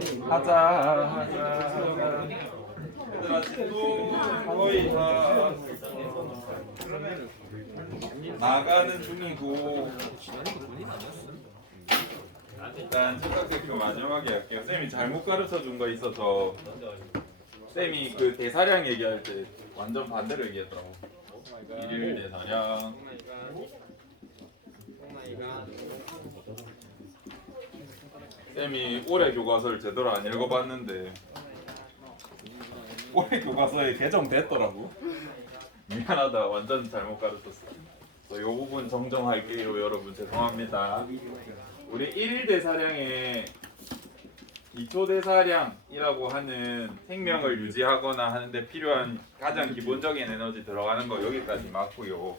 하자. 얘들아 진도 거의 다 나가는 중이고 일단 착각대표 마지막에 할게요. 쌤이 잘못 가르쳐 준 거 있어서 쌤이 그 대사량 얘기할 때 완전 반대로 얘기했더라고. 일일 대사량. 쌤이 올해 교과서를 제대로 안 읽어봤는데 올해 교과서에 개정됐더라고. 미안하다. 완전 잘못 가르쳤어. 이 부분 정정할게요. 여러분 죄송합니다. 우리 1일 대사량에 2초 대사량이라고 하는 생명을 유지하거나 하는데 필요한 가장 기본적인 에너지 들어가는 거 여기까지 맞고요.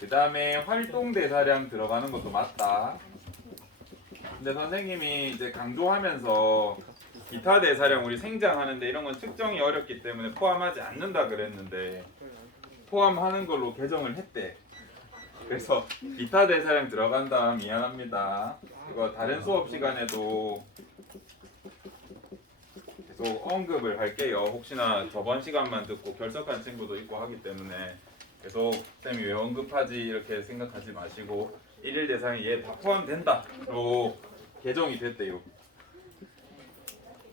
그 다음에 활동 대사량 들어가는 것도 맞다. 근데 선생님이 이제 강조하면서 기타 대사량 우리 생장하는데 이런 건 측정이 어렵기 때문에 포함하지 않는다 그랬는데 포함하는 걸로 개정을 했대. 그래서 기타 대사량 들어간다. 미안합니다. 이거 다른 수업 시간에도 계속 언급을 할게요. 혹시나 저번 시간만 듣고 결석한 친구도 있고 하기 때문에 계속 쌤이 왜 언급하지 이렇게 생각하지 마시고 1일 대상에 얘 다 포함된다로 개정이 됐대요.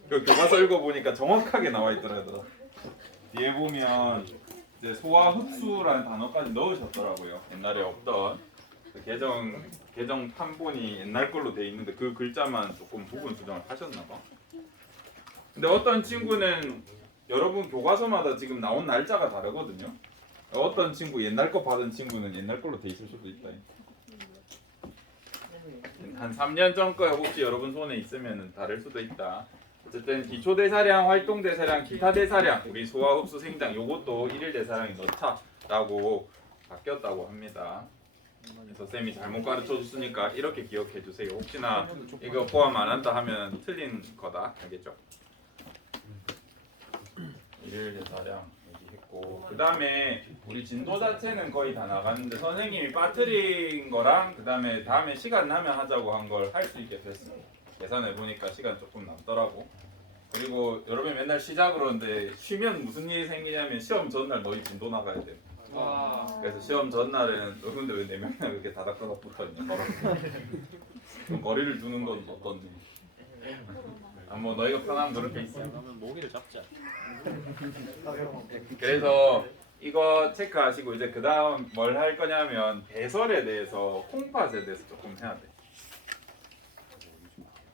그 교과서 읽어보니까 정확하게 나와 있더라고요. 뒤에 보면 이제 소화 흡수라는 단어까지 넣으셨더라고요. 옛날에 없던 그 개정 판본이 옛날 걸로 돼 있는데 그 글자만 조금 부분 수정을 하셨나봐. 근데 어떤 친구는 여러분 교과서마다 지금 나온 날짜가 다르거든요. 어떤 친구 옛날 거 받은 친구는 옛날 걸로 돼 있을 수도 있다. 한 3년 전 거 혹시 여러분 손에 있으면 다를 수도 있다. 어쨌든 기초 대사량, 활동 대사량, 기타 대사량, 우리 소화 흡수 생장 요것도 1일 대사량에 넣자라고 바뀌었다고 합니다. 그래서 쌤이 잘못 가르쳐 줬으니까 이렇게 기억해 주세요. 혹시나 이거 포함 안 한다 하면 틀린 거다. 알겠죠? 1일 대사량 얘기했고 그 다음에 우리 진도 자체는 거의 다 나갔는데 선생님이 빠뜨린 거랑 그 다음에 시간 나면 하자고 한 걸 할 수 있게 됐어요. 계산해 보니까 시간 조금 남더라고. 그리고 여러분이 맨날 시작으로 하는데 쉬면 무슨 일이 생기냐면 시험 전날 너희 진도 나가야 돼. 그래서 시험 전날에는 너 근데 왜 4명이나 그렇게 다닥다닥 붙어있냐. 그럼 거리를 두는 건 어떤지. 뭐 너희가 편하면 그렇게 있어. 그러면 모기를 잡자. 그래서 이거 체크하시고 이제 그 다음 뭘 할 거냐면 배설에 대해서 콩팥에 대해서 조금 해야 돼.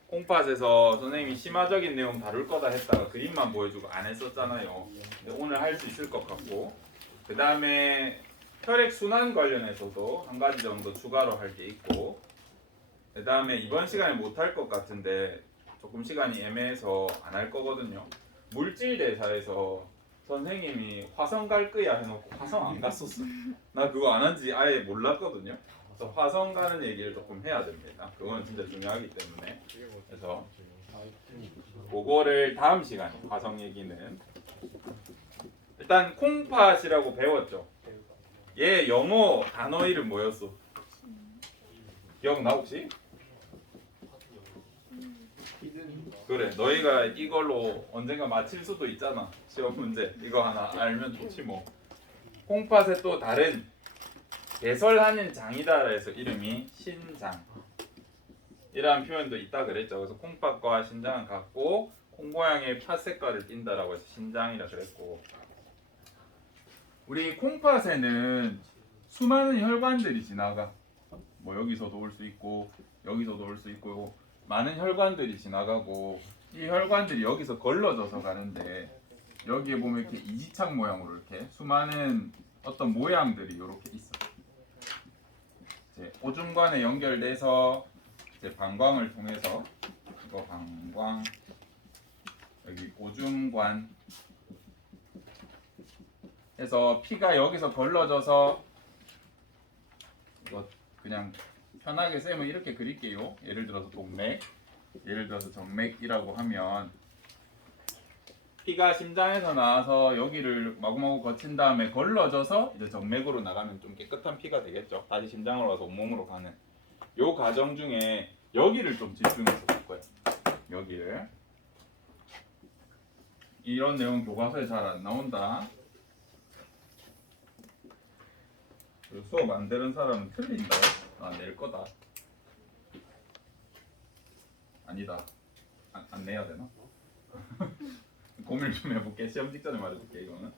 콩팥에서 선생님이 심화적인 내용 다룰 거다 했다가 그림만 보여주고 안 했었잖아요. 오늘 할 수 있을 것 같고 그 다음에 혈액 순환 관련해서도 한 가지 정도 추가로 할 게 있고 그 다음에 이번 시간에 못 할 것 같은데 조금 시간이 애매해서 안 할 거거든요. 물질 대사에서 선생님이 화성 갈 거야 해놓고 화성 안 갔었어. 나 그거 안 한지 아예 몰랐거든요. 그래서 화성 가는 얘기를 조금 해야 됩니다. 그건 진짜 중요하기 때문에. 그래서 그거를 다음 시간에 화성 얘기는 일단 콩팥이라고 배웠죠. 얘 영어 단어 이름 뭐였어? 기억나 혹시? 그래 너희가 이걸로 언젠가 맞힐 수도 있잖아. 시험 문제 이거 하나 알면 좋지 뭐. 콩팥에 또 다른 배설하는 장이다 해서 이름이 신장 이라는 표현도 있다 그랬죠. 그래서 콩팥과 신장은 같고 콩 모양의 팥 색깔을 띈다라고 해서 신장이라 그랬고 우리 콩팥에는 수많은 혈관들이 지나가. 뭐 여기서도 올 수 있고 여기서도 올 수 있고 많은 혈관들이 지나가고 이 혈관들이 여기서 걸러져서 가는데 여기에 보면 이렇게 이지창 모양으로 이렇게 수많은 어떤 모양들이 이렇게 있어. 이제 오줌관에 연결돼서 이제 방광을 통해서 이거 방광 여기 오줌관 해서 피가 여기서 걸러져서 이거 그냥 편하게 쌤은 이렇게 그릴게요. 예를 들어서 동맥, 예를 들어서 정맥이라고 하면 피가 심장에서 나와서 여기를 마구마구 거친 다음에 걸러져서 이제 정맥으로 나가면 좀 깨끗한 피가 되겠죠. 다시 심장으로 와서 온몸으로 가는 요 과정 중에 여기를 좀 집중해서 볼 거예요. 여기를 이런 내용 교과서에 잘 안 나온다. 수업 안 되는 사람은 틀린다. 안 낼 거다. 아니다. 안 내야 되나? 고민 좀 해볼게. 시험 직전에 말해줄게 이거는.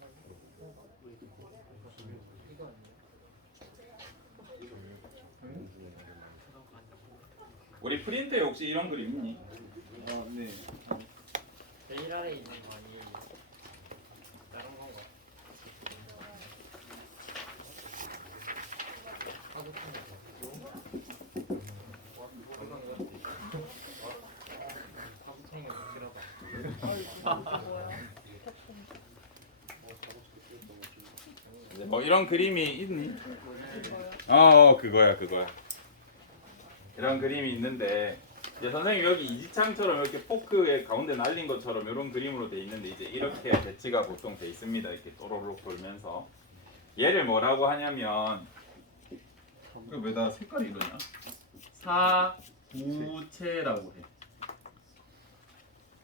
우리 프린트에 혹시 이런 그림 있니? 네. 제일 아래 있는 거 아니에요? 다른 건가? 화부탱이 확실하다. 뭐 이런 그림이 있니? 그거야. 이런 그림이 있는데 이제 선생님 여기 이지창처럼 이렇게 포크의 가운데 날린 것처럼 이런 그림으로 돼 있는데 이제 이렇게 배치가 보통 돼 있습니다. 이렇게 또로록 돌면서 얘를 뭐라고 하냐면 왜 다 색깔이 이러냐? 사구체라고 해.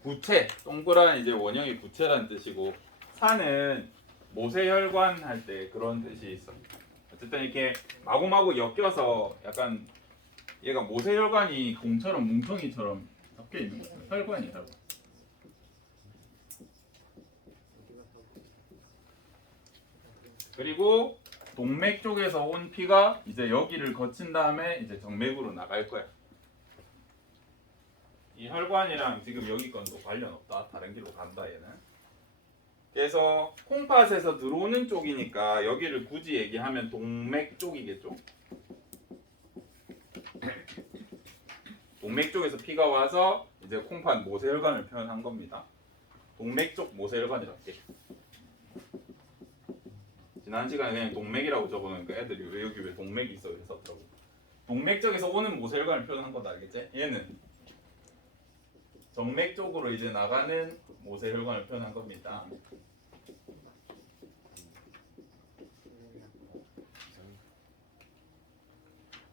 구체, 동그란 이제 원형이 구체라는 뜻이고 사는 모세혈관 할 때 그런 뜻이 있어. 어쨌든 이렇게 마구마구 엮여서 약간 얘가 모세혈관이 공처럼 뭉텅이처럼 섞여 있는 거죠. 혈관이라고. 그리고 동맥 쪽에서 온 피가 이제 여기를 거친 다음에 이제 정맥으로 나갈 거야. 이 혈관이랑 지금 여기 건도 관련 없다. 다른 길로 간다 얘는. 그래서 콩팥에서 들어오는 쪽이니까 여기를 굳이 얘기하면 동맥 쪽이겠죠. 동맥 쪽에서 피가 와서 이제 콩팥 모세혈관을 표현한 겁니다. 동맥 쪽 모세혈관이라고 할게. 지난 시간에 그냥 동맥이라고 적어놓으니까 애들이 왜 여기 왜 동맥이 있어 이렇게 썼더라고. 동맥 쪽에서 오는 모세혈관을 표현한 거다 알겠지? 얘는 정맥 쪽으로 이제 나가는 모세혈관을 표현한 겁니다.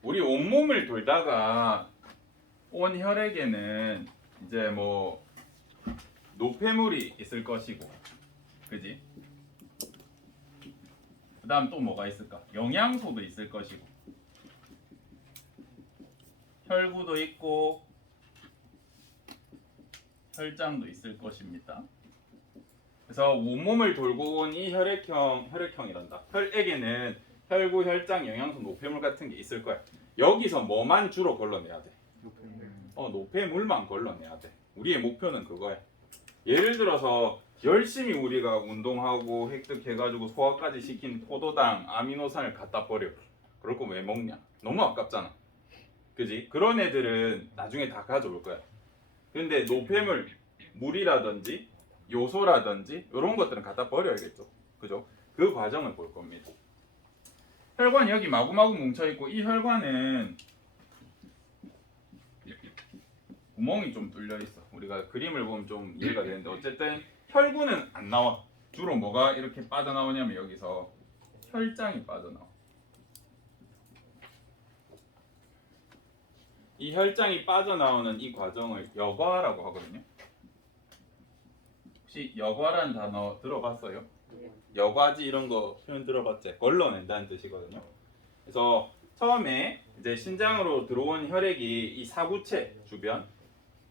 우리 온몸을 돌다가 온 혈액에는 이제 뭐 노폐물이 있을 것이고, 그지? 그 다음 또 뭐가 있을까? 영양소도 있을 것이고, 혈구도 있고, 혈장도 있을 것입니다. 그래서 온몸을 돌고 온 이 혈액형이란다. 혈액에는 혈구, 혈장, 영양소, 노폐물 같은 게 있을 거야. 여기서 뭐만 주로 걸러내야 돼? 노폐물만 걸러내야 돼. 우리의 목표는 그거야. 예를 들어서 열심히 우리가 운동하고 획득해가지고 소화까지 시킨 포도당, 아미노산을 갖다 버려. 그럴 거면 왜 먹냐? 너무 아깝잖아. 그지? 그런 애들은 나중에 다 가져올 거야. 근데 노폐물, 물이라든지 요소라든지 이런 것들은 갖다 버려야겠죠. 그죠? 그 과정을 볼 겁니다. 혈관이 여기 마구마구 뭉쳐있고 이 혈관은 구멍이 좀 뚫려 있어. 우리가 그림을 보면 좀 이해가 되는데 어쨌든 혈구는 안 나와. 주로 뭐가 이렇게 빠져나오냐면 여기서 혈장이 빠져나와. 이 혈장이 빠져나오는 이 과정을 여과라고 하거든요. 혹시 여과라는 단어 들어봤어요? 여과지 이런 거 표현 들어봤지? 걸러낸다는 뜻이거든요. 그래서 처음에 이제 신장으로 들어온 혈액이 이 사구체 주변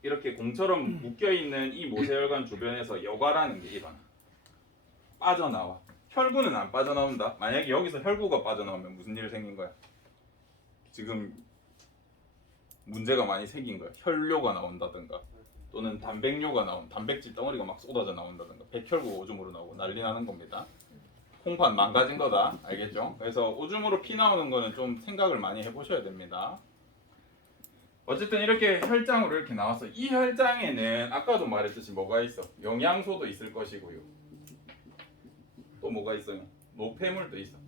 이렇게 공처럼 묶여 있는 이 모세혈관 주변에서 여과라는 게 일어나. 빠져나와. 혈구는 안 빠져나온다. 만약에 여기서 혈구가 빠져나오면 무슨 일이 생긴 거야? 지금 문제가 많이 생긴 거야. 혈뇨가 나온다든가 또는 단백뇨가 단백질 덩어리가 막 쏟아져 나온다든가 백혈구가 오줌으로 나오고 난리 나는 겁니다. 콩팥 망가진 거다. 알겠죠? 그래서 오줌으로 피 나오는 거는 좀 생각을 많이 해보셔야 됩니다. 어쨌든 이렇게 혈장으로 이렇게 나왔어. 이 혈장에는 아까도 말했듯이 뭐가 있어? 영양소도 있을 것이고요. 또 뭐가 있어요? 노폐물도 있어.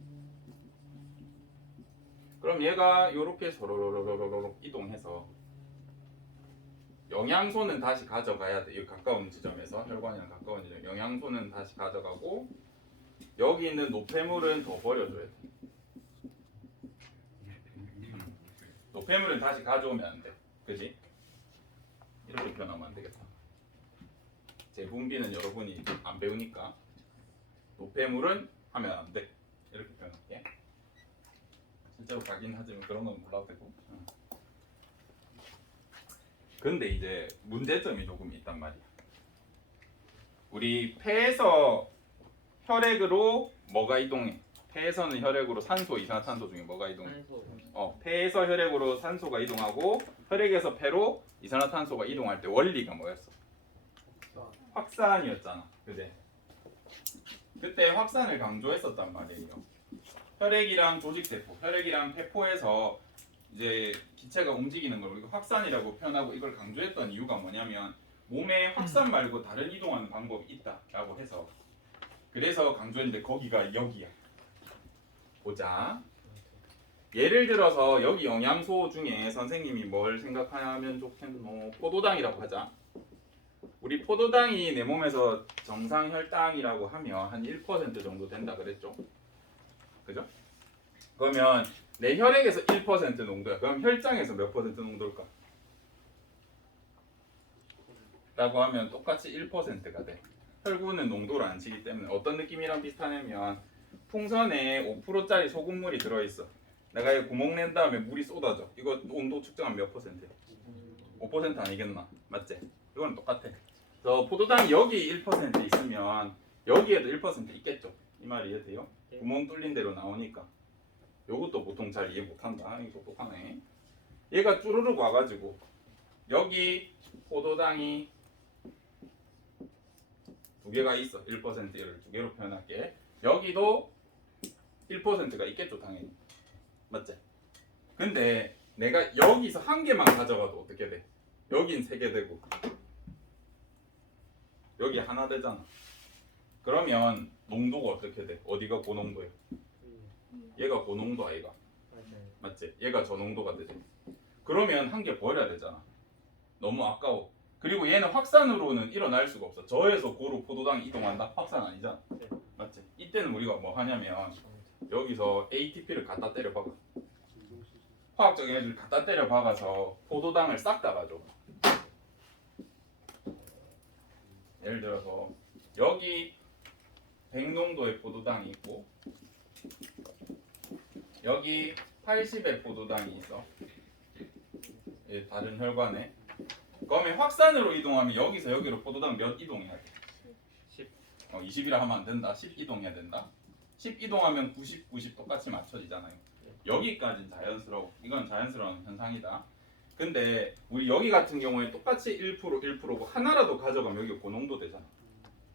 그럼 얘가 이렇게 서로로로로로 이동해서 영양소는 다시 가져가야 돼. 이 가까운 지점에서 혈관이랑 가까운 지점 영양소는 다시 가져가고 여기 있는 노폐물은 더 버려줘야 돼. 노폐물은 다시 가져오면 안 돼. 그지? 이렇게 표현하면 안 되겠다. 재분비는 여러분이 안 배우니까 노폐물은 하면 안 돼. 이렇게 표현할게. 실제로 가긴 하지만 그런 건 몰라도 되고. 근데 이제 문제점이 조금 있단 말이야. 우리 폐에서 혈액으로 뭐가 이동해? 폐에서는 혈액으로 산소, 이산화탄소 중에 뭐가 이동해? 산소. 폐에서 혈액으로 산소가 이동하고 혈액에서 폐로 이산화탄소가 이동할 때 원리가 뭐였어? 확산이었잖아. 그제? 그때 확산을 강조했었단 말이에요. 혈액이랑 조직세포, 혈액이랑 폐포에서 이제 기체가 움직이는 걸 우리가 확산이라고 표현하고 이걸 강조했던 이유가 뭐냐면 몸에 확산 말고 다른 이동하는 방법이 있다라고 해서 그래서 강조했는데 거기가 여기야. 보자. 예를 들어서 여기 영양소 중에 선생님이 뭘 생각하면 좋겠노? 포도당이라고 하자. 우리 포도당이 내 몸에서 정상 혈당이라고 하면 한 1% 정도 된다 그랬죠? 그죠? 그러면 내 혈액에서 1% 농도야. 그럼 혈장에서 몇 퍼센트 농도일까? 라고 하면 똑같이 1%가 돼. 혈구는 농도를 안 치기 때문에 어떤 느낌이랑 비슷하냐면 풍선에 5%짜리 소금물이 들어있어. 내가 이 구멍 낸 다음에 물이 쏟아져. 이거 온도 측정하면 몇 퍼센트야? 5% 아니겠나? 맞지? 이거는 똑같아. 그래서 포도당이 여기 1% 있으면 여기에도 1% 있겠죠? 이 말 이해돼요? 구멍 뚫린 대로 나오니까. 요것도 보통 잘 이해 못한다. 이거 똑똑하네. 얘가 쭈르륵 와가지고 여기 포도당이 두 개가 있어. 1%를 두 개로 표현할게. 여기도 1%가 있겠죠, 당연히. 맞지? 근데 내가 여기서 한 개만 가져가도 어떻게 돼? 여긴 세 개 되고 여기 하나 되잖아. 그러면 농도가 어떻게 돼? 어디가 고농도야? 얘가 고농도 아이가? 맞아요. 맞지? 얘가 저농도가 되지. 그러면 한 개 버려야 되잖아. 너무 아까워. 그리고 얘는 확산으로는 일어날 수가 없어. 저에서 고로 포도당이 이동한다? 확산 아니잖아. 네. 맞지? 이때는 우리가 뭐 하냐면 여기서 ATP를 갖다 때려 박아. 화학적인 애들 갖다 때려 박아서 포도당을 싹 다 가져. 예를 들어서 여기 100농도의 포도당이 있고 여기 80의 포도당이 있어. 예, 다른 혈관에. 그러면 확산으로 이동하면 여기서 여기로 포도당 몇 이동해야 돼? 10. 20이라 하면 안 된다. 10 이동해야 된다. 10 이동하면 90, 90 똑같이 맞춰지잖아요. 여기까지는 자연스러워. 이건 자연스러운 현상이다. 근데 우리 여기 같은 경우에 똑같이 1%, 1%고 하나라도 가져가면 여기가 고농도 되잖아.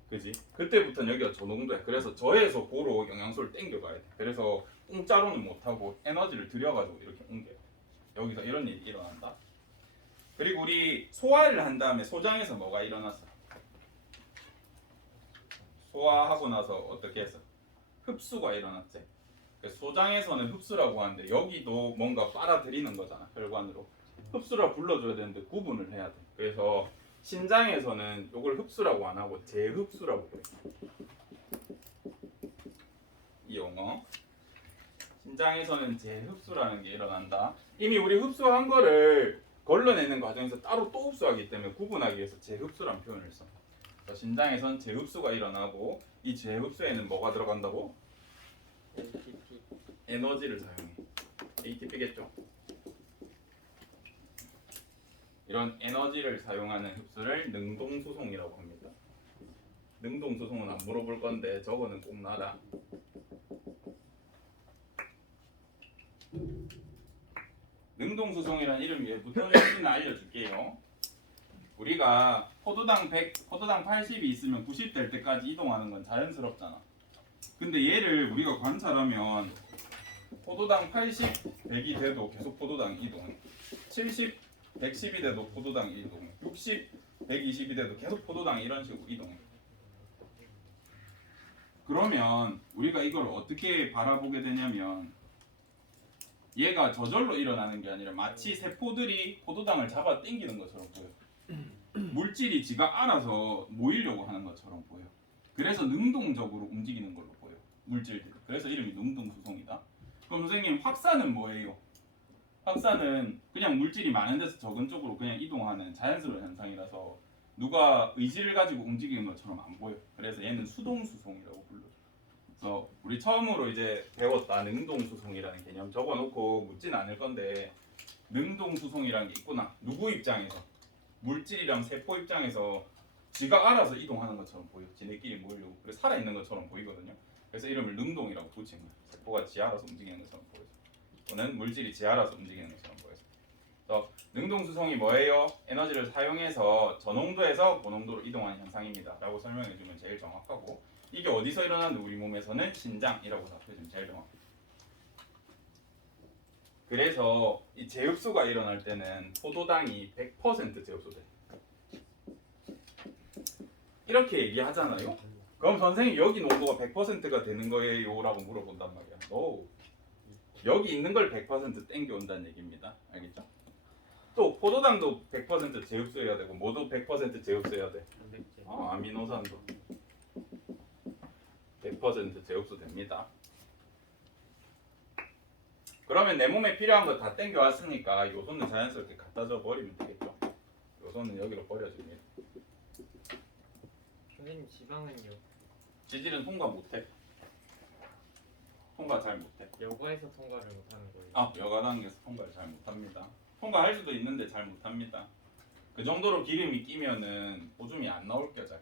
그지? 그때부터는 여기가 저농도야. 그래서 저에서 고로 영양소를 땡겨가야 돼. 그래서 공짜로는 못하고 에너지를 들여가지고 이렇게 옮겨요. 여기서 이런 일이 일어난다. 그리고 우리 소화를 한 다음에 소장에서 뭐가 일어났어? 소화하고 나서 어떻게 했어? 흡수가 일어났지. 소장에서는 흡수라고 하는데 여기도 뭔가 빨아들이는 거잖아. 혈관으로. 흡수라 불러줘야 되는데 구분을 해야 돼. 그래서 신장에서는 이걸 흡수라고 안 하고 재흡수라고 그래. 이 용어. 신장에서는 재흡수라는 게 일어난다. 이미 우리 흡수한 거를 걸러내는 과정에서 따로 또 흡수하기 때문에 구분하기 위해서 재흡수라는 표현을 써. 신장에선 재흡수가 일어나고 이 재흡수에는 뭐가 들어간다고? ATP. 에너지를 사용해. ATP겠죠. 이런 에너지를 사용하는 흡수를 능동수송이라고 합니다. 능동수송은 안 물어볼 건데 저거는 꼭 놔라. 능동수송이라는 이름이 왜 붙었는지는 알려줄게요. 우리가 포도당 100, 포도당 80이 있으면 90 될 때까지 이동하는 건 자연스럽잖아. 근데 얘를 우리가 관찰하면 포도당 80, 100이 돼도 계속 포도당이 이동해. 70, 110이 돼도 포도당이 이동해. 60, 120이 돼도 계속 포도당이 이런 식으로 이동해. 그러면 우리가 이걸 어떻게 바라보게 되냐면 얘가 저절로 일어나는 게 아니라 마치 세포들이 포도당을 잡아 당기는 것처럼 보여. 물질이 지가 알아서 모이려고 하는 것처럼 보여. 그래서 능동적으로 움직이는 걸로 보여. 물질들이. 그래서 이름이 능동수송이다. 그럼 선생님 확산은 뭐예요? 확산은 그냥 물질이 많은 데서 적은 쪽으로 그냥 이동하는 자연스러운 현상이라서 누가 의지를 가지고 움직이는 것처럼 안 보여. 그래서 얘는 수동수송이라고 불러요. 그래서 우리 처음으로 이제 배웠다 능동수송이라는 개념 적어놓고 묻진 않을 건데 능동수송이라는 게 있구나. 누구 입장에서? 물질이랑 세포 입장에서 지가 알아서 이동하는 것처럼 보여. 지네끼리 모이려고. 그래서 살아있는 것처럼 보이거든요. 그래서 이름을 능동이라고 붙인 거예요. 세포가 지 알아서 움직이는 것처럼 보여서. 또는 물질이 지 알아서 움직이는 것처럼 보여서. 그래서 능동수송이 뭐예요? 에너지를 사용해서 저농도에서 고농도로 이동하는 현상입니다. 라고 설명해주면 제일 정확하고 이게 어디서 일어나는데 우리 몸에서는 신장이라고 답해주면 제일 정확해요. 그래서 이 재흡수가 일어날 때는 포도당이 100% 재흡수돼. 이렇게 얘기하잖아요. 그럼 선생님 여기 농도가 100%가 되는 거예요? 라고 물어본단 말이야. 오, 여기 있는 걸 100% 땡겨온다는 얘기입니다. 알겠죠? 또 포도당도 100% 재흡수해야 되고 뭐도 100% 재흡수해야 돼. 단백질. 아미노산도 100% 재흡수됩니다. 그러면 내 몸에 필요한 거 다 땡겨왔으니까 요소는 자연스럽게 갖다 줘 버리면 되겠죠. 요소는 여기로 버려집니다. 선생님 지방은요? 지질은 통과 못해. 통과 잘 못해. 여고에서 통과를 못하는 거예요. 아, 여가 단계에서 통과를 잘 못합니다. 통과할 수도 있는데 잘 못합니다. 그 정도로 기름이 끼면은 오줌이 안 나올게요 잘.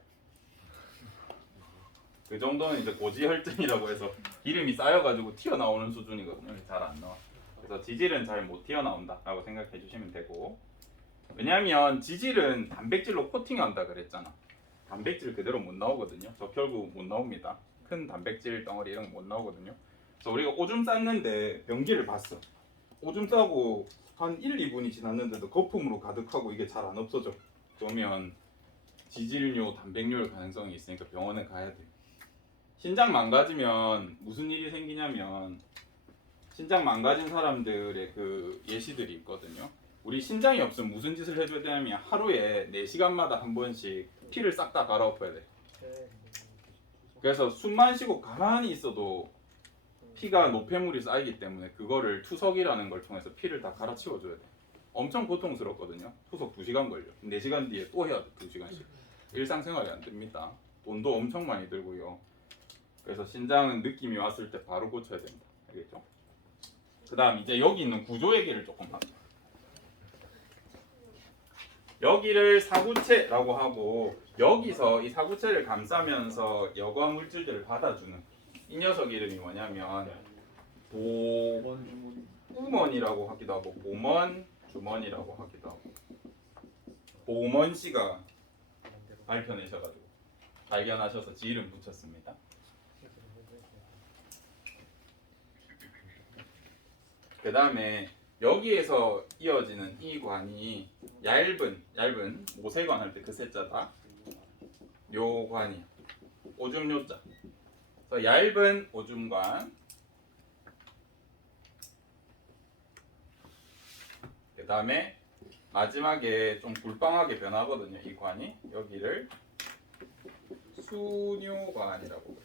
그 정도는 이제 고지혈증이라고 해서 기름이 쌓여가지고 튀어나오는 수준이거든요. 잘 안 나와. 그래서 지질은 잘 못 튀어나온다라고 생각해 주시면 되고, 왜냐하면 지질은 단백질로 코팅한다 그랬잖아. 단백질 그대로 못 나오거든요. 적혈구 못 나옵니다. 큰 단백질 덩어리 이런 거 못 나오거든요. 그래서 우리가 오줌 쌌는데 변기를 봤어. 오줌 싸고 한 1, 2분이 지났는데도 거품으로 가득하고 이게 잘 안 없어져. 그러면 지질뇨, 단백뇨일 가능성이 있으니까 병원에 가야 돼. 신장 망가지면 무슨 일이 생기냐면 신장 망가진 사람들의 그 예시들이 있거든요. 우리 신장이 없으면 무슨 짓을 해줘야 되냐면 하루에 4시간마다 한 번씩 피를 싹 다 갈아엎어야 돼. 그래서 숨만 쉬고 가만히 있어도 피가 노폐물이 쌓이기 때문에 그거를 투석이라는 걸 통해서 피를 다 갈아치워줘야 돼. 엄청 고통스럽거든요. 투석 2시간 걸려. 4시간 뒤에 또 해야 돼. 2시간씩. 일상생활이 안 됩니다. 돈도 엄청 많이 들고요. 그래서 신장은 느낌이 왔을 때 바로 고쳐야 됩니다. 알겠죠? 그 다음 이제 여기 있는 구조 얘기를 조금 합니다. 여기를 사구체라고 하고 여기서 이 사구체를 감싸면서 여과 물질들을 받아주는 이 녀석 이름이 뭐냐면 보우먼이라고 하기도 하고 보먼 주머니라고 하기도 하고 보우먼 씨가 발견하셔가지고 발견하셔서 지 이름 붙였습니다. 그 다음에 여기에서 이어지는 이 관이 얇은 모세관 할 때 그 세자다. 요 관이 오줌 요자. 그래서 얇은 오줌관. 그 다음에 마지막에 좀 불빵하게 변하거든요. 이 관이 여기를 수뇨관이라고 해요.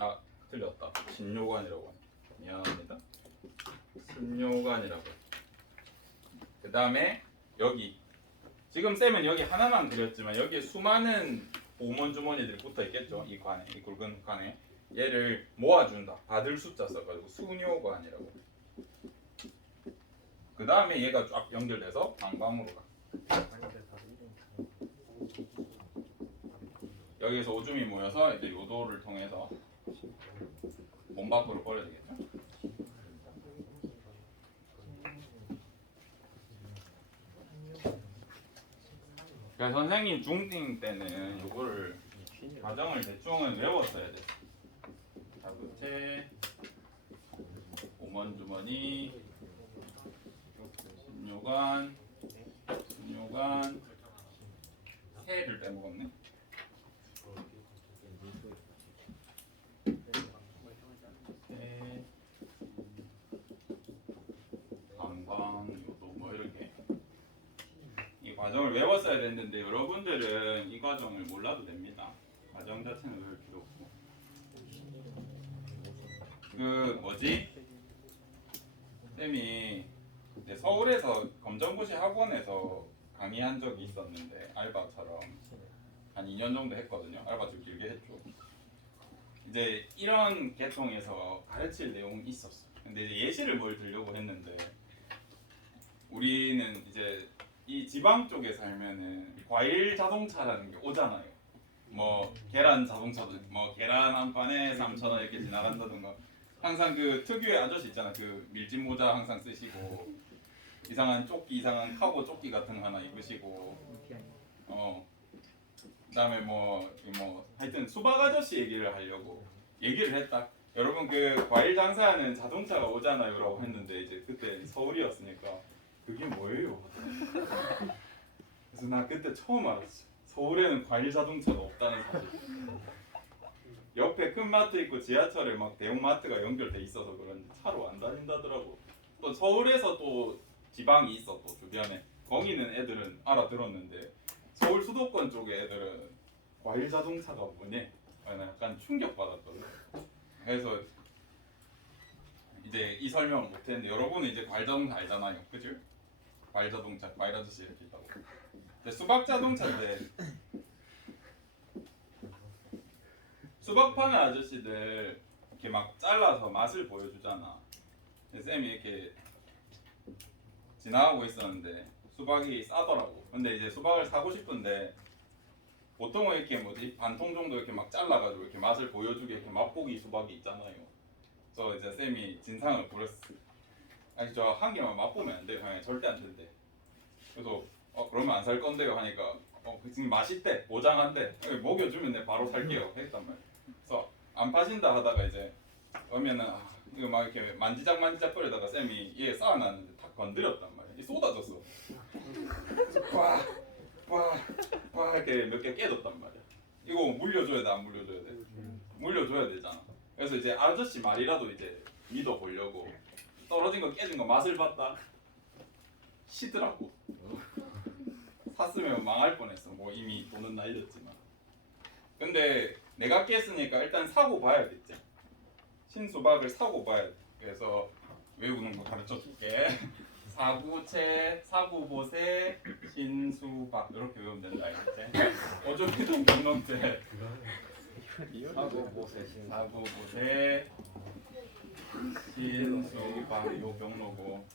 아, 틀렸다. 신뇨관이라고 합니다. 미안합니다. 신뇨관이라고 해요. 그 다음에 여기 지금 쌤은 여기 하나만 그렸지만 여기에 수많은 보먼 주머니들이 붙어 있겠죠. 이 관에, 이 굵은 관에 얘를 모아준다. 받을 숫자 써가지고 수뇨관이라고 해요. 그 다음에 얘가 쫙 연결돼서 방광으로 가. 여기서 오줌이 모여서 이제 요도를 통해서 몸 밖으로 버려야 되겠죠. 그래서 선생님 중딩 때는 요거를 과정을 대충은 외웠어야 돼. 자구체, 오먼 주머니, 신뇨관, 신뇨관, 새를 빼먹었네. 새, 방광, 요도 뭐 이렇게 이 과정을 외웠어야 됐는데 여러분들은 이 과정을 몰라도 됩니다. 과정 자체는 외울 필요 없고 그 뭐지? 쌤이 이제 서울에서 검정고시 학원에서 강의한 적이 있었는데 알바처럼 한 2년 정도 했거든요. 알바 좀 길게 했죠. 이제 이런 계통에서 가르칠 내용이 있었어. 근데 이제 예시를 뭘 들려고 했는데 우리는 이제 이 지방 쪽에 살면은 과일 자동차라는 게 오잖아요. 뭐 계란 자동차도 뭐 계란 한 판에 3,000원 이렇게 지나간다든가 항상 그 특유의 아저씨 있잖아. 그 밀짚 모자 항상 쓰시고 이상한 조끼 이상한 카고 조끼 같은 거 하나 입으시고 그다음에 뭐 하여튼 수박 아저씨 얘기를 하려고 얘기를 했다. 여러분 그 과일 장사하는 자동차가 오잖아요라고 했는데 이제 그때 서울이었으니까 그게 뭐예요? 그래서 나 그때 처음 알았어. 서울에는 과일 자동차가 없다는 사실. 옆에 큰 마트 있고 지하철에 막 대형 마트가 연결돼 있어서 그런지 차로 안 다닌다더라고. 또 서울에서 또 지방이 있어 또 주변에 거기는 애들은 알아들었는데 서울 수도권 쪽의 애들은 과일 자동차가 뭐냐? 나 약간 충격받았거든. 그래서 이제 이 설명을 못했는데 여러분은 이제 과일 자동차 알잖아요, 그죠? 과일 자동차, 과일 아저씨 이렇게 있다고. 근데 수박 자동차인데 수박 파는 아저씨들 이렇게 막 잘라서 맛을 보여주잖아. 쌤이 이렇게 지나가고 있었는데 수박이 싸더라고. 근데 이제 수박을 사고 싶은데 보통은 이렇게 반통 정도 이렇게 막 잘라가지고 이렇게 맛을 보여주게 이렇게 맛보기 수박이 있잖아요. 그래서 이제 쌤이 진상을 부렸어. 아니 저 한 개만 맛보면 안 돼요. 그냥 절대 안 된대. 그래서 그러면 안 살 건데요 하니까 지금 맛있대 보장한대. 먹여주면 내 바로 살게요 했단 말이야. 그래서 안 파신다 하다가 이제 그러면은 이거 막 이렇게 만지작 거리다가 쌤이 얘 쌓아놨는데 탁 건드렸단 말이야. 이 쏟아졌어. 와 이렇게 몇 개 깨졌단 말이야. 이거 물려줘야 돼 안 물려줘야 돼? 물려줘야 되잖아. 그래서 이제 아저씨 말이라도 이제 믿어보려고 떨어진 거 깨진 거 맛을 봤다. 시더라고. 샀으면 망할 뻔했어. 뭐 이미 돈은 날렸지만. 근데 내가 깼으니까 일단 사고 봐야겠지. 신수박을 사고 봐야 돼. 그래서 외우는 거 가르쳐 줄게. 사구채, 사구보세, 신수박 이렇게 외우면 된다. 알겠지? 어저께도 경론때 사구보세, 신수박 요 경로고.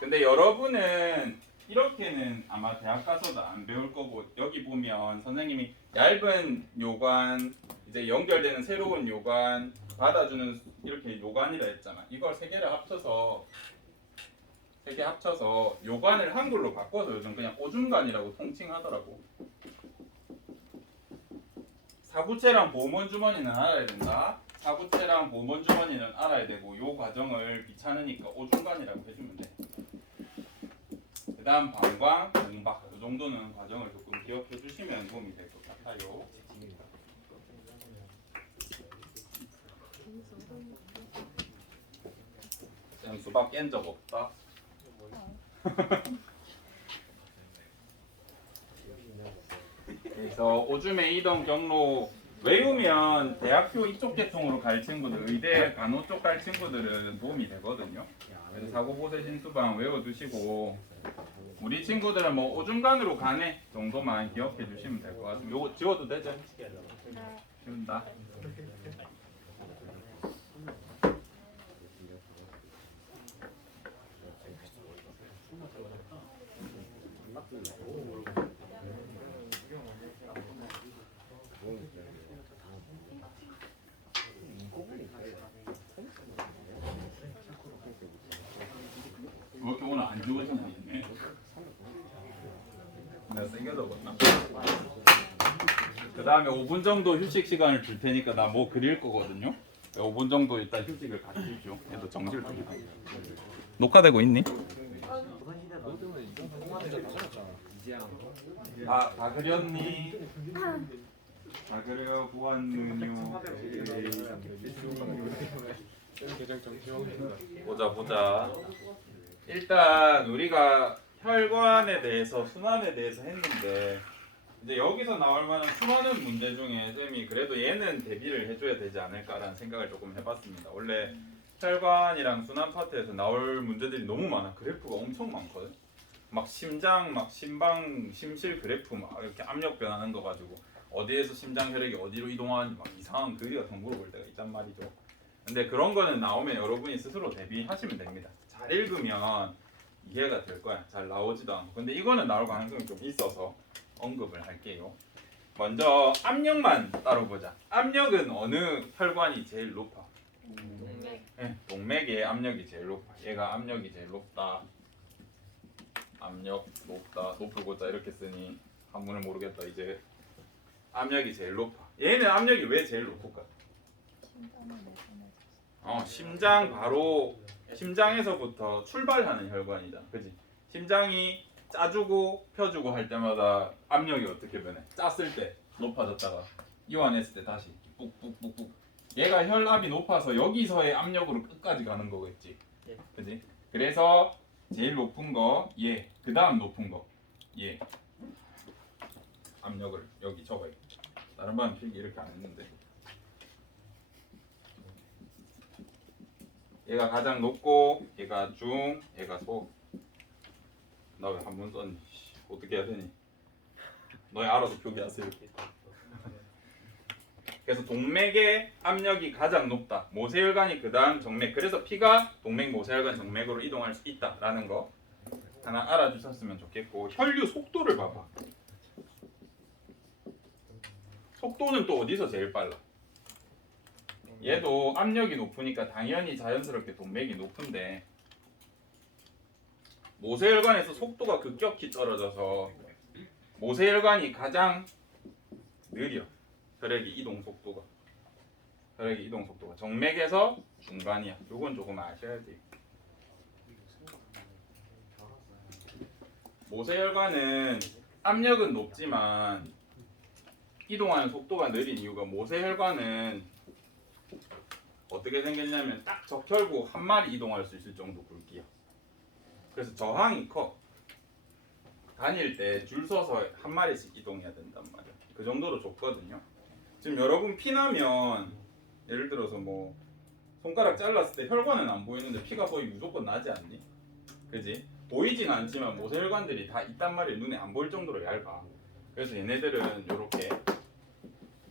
근데 여러분은 이렇게는 아마 대학 가서도 안 배울 거고 여기 보면 선생님이 얇은 요관 이제 연결되는 새로운 요관 받아주는 이렇게 요관이라 했잖아. 이걸 세 개를 합쳐서 요관을 한글로 바꿔서 요즘 그냥 오중관이라고 통칭하더라고. 사구체랑 보문주머니는 알아야 된다. 사구체랑 보문주머니는 알아야 되고 요 과정을 귀찮으니까 오중관이라고 해주면 돼. 그 다음 방광, 공박 이 정도는 과정을 조금 기억해 주시면 도움이 될 것 같아요. 쌤 수박 깬 적 없다? 그래서 오줌의 이동 경로 외우면 대학교 이쪽 계통으로 갈 친구들, 의대 간호 쪽 갈 친구들은 도움이 되거든요. 그래서 사고보세 신수방 외워두시고 우리 친구들은 뭐 오중간으로 가네 정도만 기억해 주시면 될 것 같습니다. 요거 지워도 되죠? 네. 지운다. 왜 이렇게 오늘 안 지워지냐 했네. 내가 세게 적었나? 그 다음에 5분 정도 휴식 시간을 줄 테니까 나 뭐 그릴 거거든요. 5분 정도 일단 휴식을 가지십시오. 얘도 정지를 좀 해. 녹화되고 있니? 다 그렸니? 다 그려 보았느뇨. 보자. 일단 우리가 혈관에 대해서 순환에 대해서 했는데 이제 여기서 나올 만한 수많은 문제 중에 쌤이 그래도 얘는 대비를 해줘야 되지 않을까라는 생각을 조금 해봤습니다. 원래 혈관이랑 순환 파트에서 나올 문제들이 너무 많아. 그래프가 엄청 많거든. 막 심장, 막 심방, 심실 그래프 막 이렇게 압력 변하는 거 가지고 어디에서 심장 혈액이 어디로 이동하는지 막 이상한 그리 같은 거 물어볼 때가 있단 말이죠. 근데 그런 거는 나오면 여러분이 스스로 대비하시면 됩니다. 잘 읽으면 이해가 될 거야. 잘 나오지도 않고. 근데 이거는 나올 가능성이 좀 있어서 언급을 할게요. 먼저 압력만 따로 보자. 압력은 어느 혈관이 제일 높아? 동맥. 네, 동맥의 압력이 제일 높아. 얘가 압력이 제일 높다. 압력 높다. 높을 고자 이렇게 쓰니 한문을 모르겠다. 이제 압력이 제일 높아. 얘는 압력이 왜 제일 높을까? 심장 바로 심장에서부터 출발하는 혈관이잖아. 그지? 심장이 짜주고 펴주고 할 때마다 압력이 어떻게 변해? 짰을 때 높아졌다가 이완했을 때 다시 뿍뿍뿍뿍. 얘가 혈압이 높아서 여기서의 압력으로 끝까지 가는 거겠지. 예. 그지? 그래서 제일 높은 거 얘. 그 다음 높은 거 얘. 압력을 여기 적어요. 다른 반은 필기 이렇게 안 했는데. 얘가 가장 높고 얘가 중, 얘가 소. 나 왜 한번 썼니? 어떻게 해야 되니? 너희 알아서 표기하세요. 그래서 동맥의 압력이 가장 높다. 모세혈관이 그 다음 정맥. 그래서 피가 동맥, 모세혈관, 정맥으로 이동할 수 있다라는 거 하나 알아주셨으면 좋겠고, 혈류 속도를 봐봐. 속도는 또 어디서 제일 빨라? 얘도 압력이 높으니까 당연히 자연스럽게 동맥이 높은데 모세혈관에서 속도가 급격히 떨어져서 모세혈관이 가장 느려. 혈액의 이동 속도가. 혈액의 이동 속도가 정맥에서 중간이야. 요건 조금 아셔야 돼요. 모세혈관은 압력은 높지만 이동하는 속도가 느린 이유가 모세혈관은 어떻게 생겼냐면 딱 적혈구 한 마리 이동할 수 있을 정도 굵기야. 그래서 저항이 커. 다닐 때 줄 서서 한 마리씩 이동해야 된단 말이야. 그 정도로 좁거든요. 지금 여러분 피나면 예를 들어서 뭐 손가락 잘랐을 때 혈관은 안 보이는데 피가 거의 무조건 나지 않니? 그지? 보이진 않지만 모세혈관들이 다 있단 말이야. 눈에 안 보일 정도로 얇아. 그래서 얘네들은 이렇게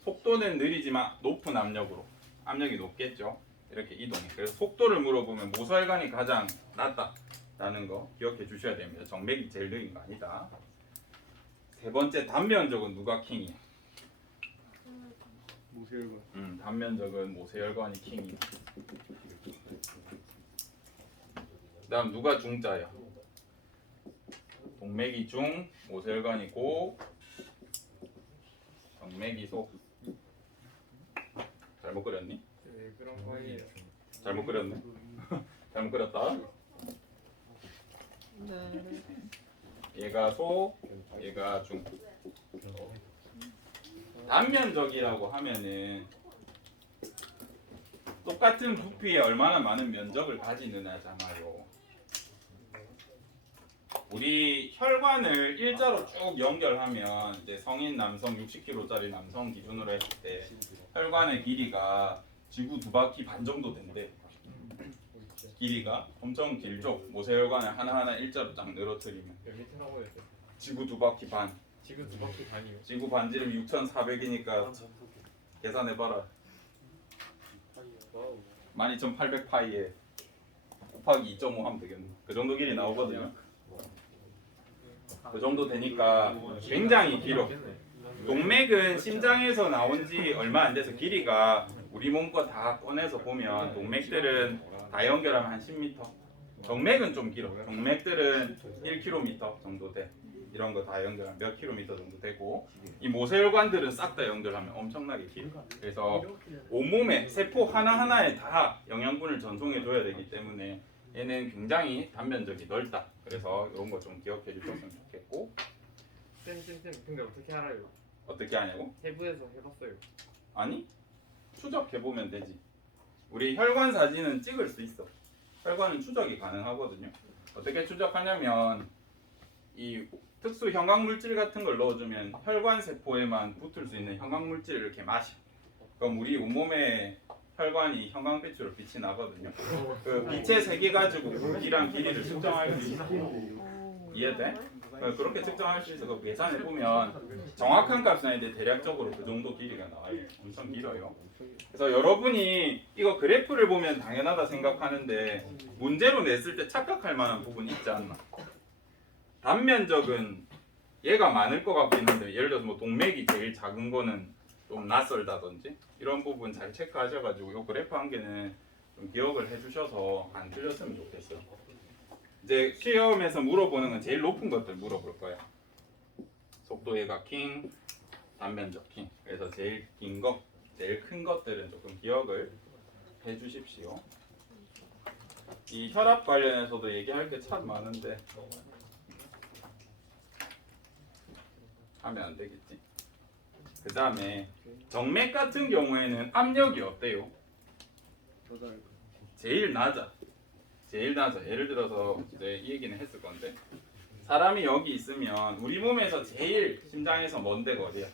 속도는 느리지만 높은 압력으로, 압력이 높겠죠. 이렇게 이동해. 그래서 속도를 물어보면 모세혈관이 가장 낮다라는 거 기억해 주셔야 됩니다. 정맥이 제일 느린 거 아니다. 세 번째 단면적은 누가 킹이야? 모세혈관. 단면적은 모세혈관이 킹이야. 그다음 누가 중자야? 동맥이 중, 모세혈관이 고, 정맥이 소. 잘못 그렸니? 왜 그런 거예요? 잘못 그렸네. 잘못 그렸다. 얘가 소, 얘가 중. 단면적이라고 하면은 똑같은 부피에 얼마나 많은 면적을 가지느냐잖아요. 우리 혈관을 일자로 쭉 연결하면 이제 성인 남성 60kg짜리 남성 기준으로 했을 때 혈관의 길이가 지구 2바퀴 반 정도 된대. 길이가 엄청 길죠. 모세혈관을 하나하나 일자로 쫙 늘어뜨리면 여기 들어보여요. 지구 2바퀴 반. 지금 2바퀴 반이요. 지구 반지름 6,400이니까 계산해봐라. 와우. 12,800파이에 곱하기 2.5 하면 되겠네. 그 정도 길이 나오거든요. 그 정도 되니까 굉장히 길어. 동맥은 심장에서 나온 지 얼마 안 돼서 길이가 우리 몸 거 다 꺼내서 보면 동맥들은 다 연결하면 한 10m. 정맥은 좀 길어. 정맥들은 1km 정도 돼. 이런 거 다 연결하면 몇 킬로미터 정도 되고, 이 모세혈관들은 싹 다 연결하면 엄청나게 길어. 그래서 온몸에 세포 하나하나에 다 영양분을 전송해 줘야 되기 때문에 얘는 굉장히 단면적이 넓다. 그래서 이런 거 좀 기억해 주셨으면 좋겠고. 쌤 근데 어떻게 알아요? 어떻게 하냐고? 세부에서 해봤어요. 아니, 추적해 보면 되지. 우리 혈관 사진은 찍을 수 있어. 혈관은 추적이 가능하거든요. 어떻게 추적하냐면 이 특수 형광물질 같은 걸 넣어주면 혈관 세포에만 붙을 수 있는 형광물질을 이렇게 마셔. 그럼 우리 온몸에 혈관이 형광빛으로 빛이 나거든요. 그 빛의 세계 가지고 굵기랑 길이를 측정할 수 있어. 이해돼? 그렇게 측정할 수 있어. 그 계산해 보면 정확한 값은 아닌데 대략적으로 그 정도 길이가 나와요. 엄청 길어요. 그래서 여러분이 이거 그래프를 보면 당연하다 생각하는데 문제로 냈을 때 착각할 만한 부분이 있지 않나? 단면적은 얘가 많을 것 같긴 한데 예를 들어서 뭐 동맥이 제일 작은 거는 좀 낯설다든지 이런 부분 잘 체크하셔가지고 이 그래프 한 개는 좀 기억을 해주셔서 안 틀렸으면 좋겠어요. 이제 시험에서 물어보는 건 제일 높은 것들 물어볼 거예요. 속도 예각킹, 단면적 킹. 그래서 제일 긴 거, 제일 큰 것들은 조금 기억을 해주십시오. 이 혈압 관련해서도 얘기할 게 참 많은데 하면 안 되겠지. 그 다음에 정맥 같은 경우에는 압력이 어때요? 제일 낮아. 제일 낮아. 예를 들어서 이제 이 얘기는 했을 건데 사람이 여기 있으면 우리 몸에서 제일 심장에서 먼 데가 어디야?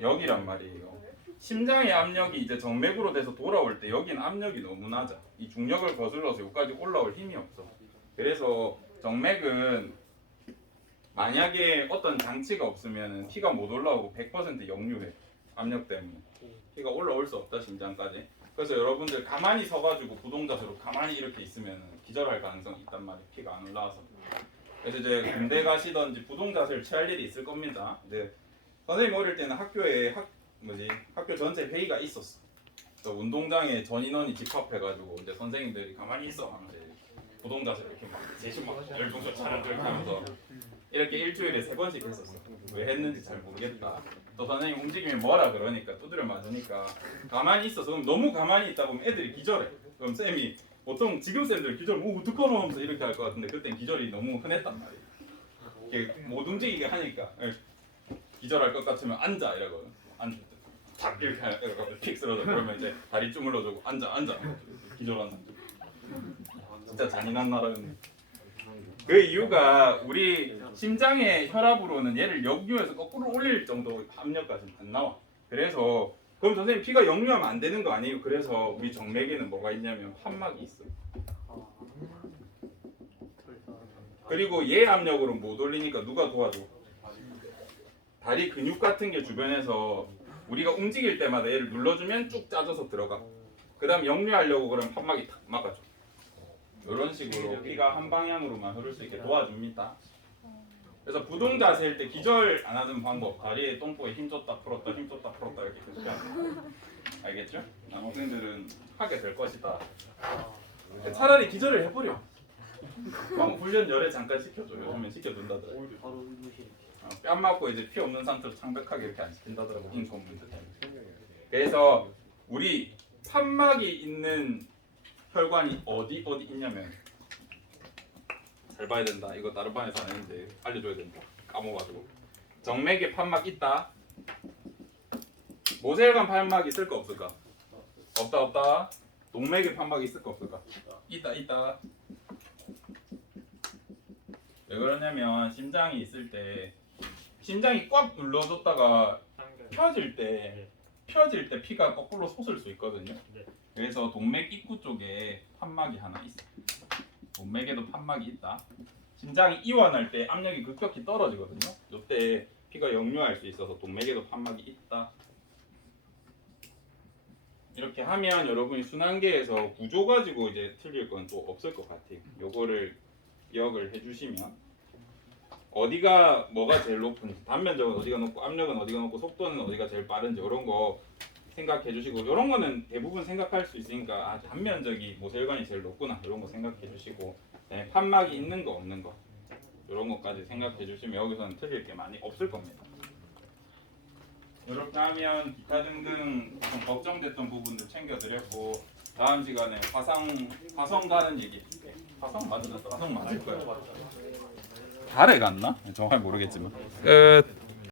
여기란 말이에요. 심장의 압력이 이제 정맥으로 돼서 돌아올 때 여기는 압력이 너무 낮아. 이 중력을 거슬러서 여기까지 올라올 힘이 없어. 그래서 정맥은 만약에 어떤 장치가 없으면 피가 못 올라오고 100% 역류해. 압력 때문에 피가 올라올 수 없다 심장까지. 그래서 여러분들 가만히 서가지고 부동자세로 가만히 이렇게 있으면 기절할 가능성이 있단 말이에요. 피가 안 올라와서. 그래서 이제 군대 가시던지 부동자세를 취할 일이 있을 겁니다. 근데 선생님 어릴 때는 학교에 학교 전체 회의가 있었어. 그래서 운동장에 전 인원이 집합해가지고 이제 선생님들이 가만히 있어 하면서 부동자세로 이렇게 막 3시 막 열중서 차례 이렇게 하면서 이렇게 일주일에 3번씩 했었어. 왜 했는지 잘 모르겠다. 또 선생님 움직이면 뭐라 그러니까 두드려 맞으니까 가만히 있어서 그럼 너무 가만히 있다 보면 애들이 기절해. 그럼 쌤이 보통 지금 쌤들 기절 어떡하노 하면서 이렇게 할 것 같은데 그땐 기절이 너무 흔했단 말이에요. 이게 못 움직이게 하니까 기절할 것 같으면 앉아 이러거든. 앉아 탁 이렇게 하고 픽 쓰러져. 그러면 이제 다리 주물러주고 앉아 기절한다. 진짜 잔인한 나라였네. 그 이유가 우리 심장의 혈압으로는 얘를 역류해서 거꾸로 올릴 정도 압력까지는 안 나와. 그래서 그럼 선생님 피가 역류하면 안 되는 거 아니에요? 그래서 우리 정맥에는 뭐가 있냐면 판막이 있어. 그리고 얘 압력으로 못 올리니까 누가 도와줘? 다리 근육 같은 게 주변에서 우리가 움직일 때마다 얘를 눌러주면 쭉 짜져서 들어가. 그 다음 역류하려고 그러면 판막이 탁 막아줘. 이런 식으로 피가 한 방향으로만 흐를 수 있게 도와줍니다. 그래서 부동자세일 때 기절 안 하는 방법, 다리에 똥꼬에 힘줬다 풀었다 이렇게 계속 하는 거. 알겠죠? 남학생들은 하게 될 것이다. 차라리 기절을 해버려. 방금 훈련 열에 잠깐 시켜줘. 요즘엔 시켜준다더라. 뺨 맞고 이제 피 없는 상태로 창백하게 이렇게 안 시킨다더라고. 인공문제 때문에. 그래서 우리 판막이 있는 혈관이 어디 있냐면 잘 봐야 된다. 이거 다른 반에서 안 했는데 알려줘야 된다. 까먹어가지고. 정맥에 판막 있다. 모세혈관 판막 있을 거 없을까? 없다. 동맥에 판막 있을 거 없을까? 있다. 왜 그러냐면 심장이 있을 때 심장이 꽉 눌러줬다가 펴질 때 피가 거꾸로 솟을 수 있거든요. 그래서 동맥 입구 쪽에 판막이 하나 있어. 동맥에도 판막이 있다. 심장이 이완할 때 압력이 급격히 떨어지거든요. 이때 피가 역류할 수 있어서 동맥에도 판막이 있다. 이렇게 하면 여러분이 순환계에서 구조 가지고 이제 틀릴 건 또 없을 것 같아요. 요거를 기억을 해주시면 어디가 뭐가 제일 높은지, 단면적은 어디가 높고 압력은 어디가 높고 속도는 어디가 제일 빠른지 이런 거 생각해 주시고, 이런 거는 대부분 생각할 수 있으니까 단면적이 모세혈관이 제일 높구나 이런 거 생각해 주시고, 판막이 있는 거 없는 거 이런 것까지 생각해 주시면 여기서는 틀릴 게 많이 없을 겁니다. 이렇게 하면 기타 등등 좀 걱정됐던 부분들 챙겨드렸고, 다음 시간에 화성 가는 얘기. 화성 맞을 거야. 달에 갔나? 정확히 모르겠지만 끝.